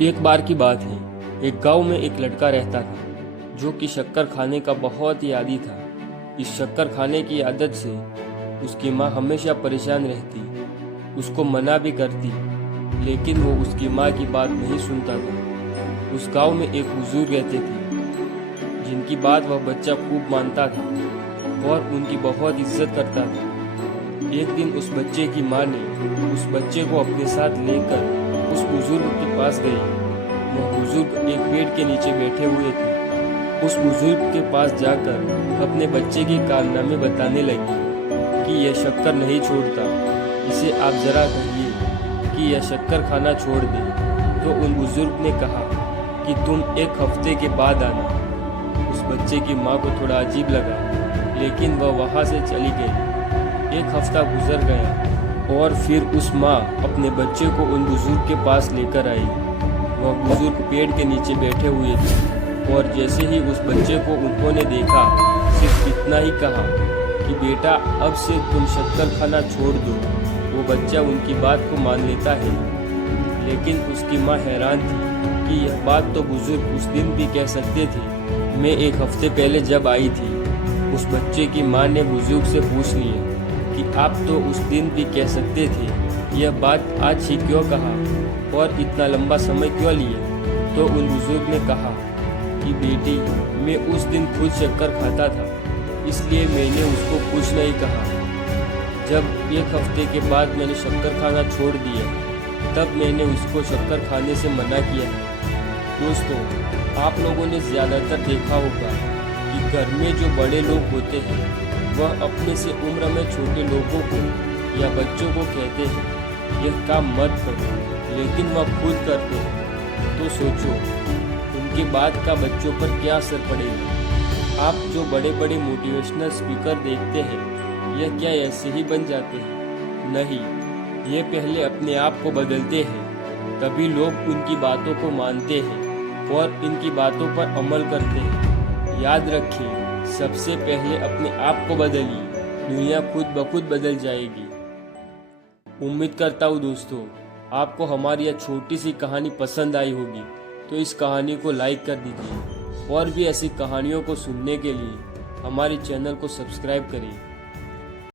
एक बार की बात है, एक गांव में एक लड़का रहता था जो कि शक्कर खाने का बहुत ही आदी था। इस शक्कर खाने की आदत से उसकी माँ हमेशा परेशान रहती, उसको मना भी करती, लेकिन वो उसकी माँ की बात नहीं सुनता था। उस गांव में एक बुजुर्ग रहते थे जिनकी बात वह बच्चा खूब मानता था और उनकी बहुत इज्जत करता था। एक दिन उस बच्चे की माँ ने उस बच्चे को अपने साथ लेकर उस बुजुर्ग के पास गई। वह बुजुर्ग एक पेड़ के नीचे बैठे हुए थे। उस बुजुर्ग के पास जाकर अपने बच्चे के कारनामे बताने लगी कि यह शक्कर नहीं छोड़ता, इसे आप जरा कहिए कि यह शक्कर खाना छोड़ दे। तो उन बुजुर्ग ने कहा कि तुम एक हफ्ते के बाद आना। उस बच्चे की माँ को थोड़ा अजीब लगा, लेकिन वह वहाँ से चली गई। एक हफ्ता गुजर गया और फिर उस माँ अपने बच्चे को उन बुजुर्ग के पास लेकर आई। वह बुजुर्ग पेड़ के नीचे बैठे हुए थे और जैसे ही उस बच्चे को उन्होंने देखा, सिर्फ इतना ही कहा कि बेटा अब से तुम शक्कर खाना छोड़ दो। वो बच्चा उनकी बात को मान लेता है, लेकिन उसकी माँ हैरान थी कि यह बात तो बुजुर्ग उस दिन भी कह सकते थे। मैं एक हफ्ते पहले जब आई थी, उस बच्चे की माँ ने बुजुर्ग से पूछ लिया कि आप तो उस दिन भी कह सकते थे, यह बात आज ही क्यों कहा और इतना लंबा समय क्यों लिया। तो उन बुजुर्ग ने कहा कि बेटी, मैं उस दिन खुद शक्कर खाता था, इसलिए मैंने उसको कुछ नहीं कहा। जब एक हफ्ते के बाद मैंने शक्कर खाना छोड़ दिया, तब मैंने उसको शक्कर खाने से मना किया है। दोस्तों, आप लोगों ने ज़्यादातर देखा होगा कि घर में जो बड़े लोग होते हैं वह अपने से उम्र में छोटे लोगों को या बच्चों को कहते हैं यह काम मत करो, लेकिन वह खुद करते हैं। तो सोचो उनकी बात का बच्चों पर क्या असर पड़ेगा। आप जो बड़े बड़े मोटिवेशनल स्पीकर देखते हैं, यह क्या ऐसे ही बन जाते हैं? नहीं, ये पहले अपने आप को बदलते हैं, तभी लोग उनकी बातों को मानते हैं और इनकी बातों पर अमल करते हैं। याद रखिए, सबसे पहले अपने आप को बदलिए, दुनिया खुद ब खुद बदल जाएगी। उम्मीद करता हूँ दोस्तों, आपको हमारी यह छोटी सी कहानी पसंद आई होगी, तो इस कहानी को लाइक कर दीजिए और भी ऐसी कहानियों को सुनने के लिए हमारे चैनल को सब्सक्राइब करें।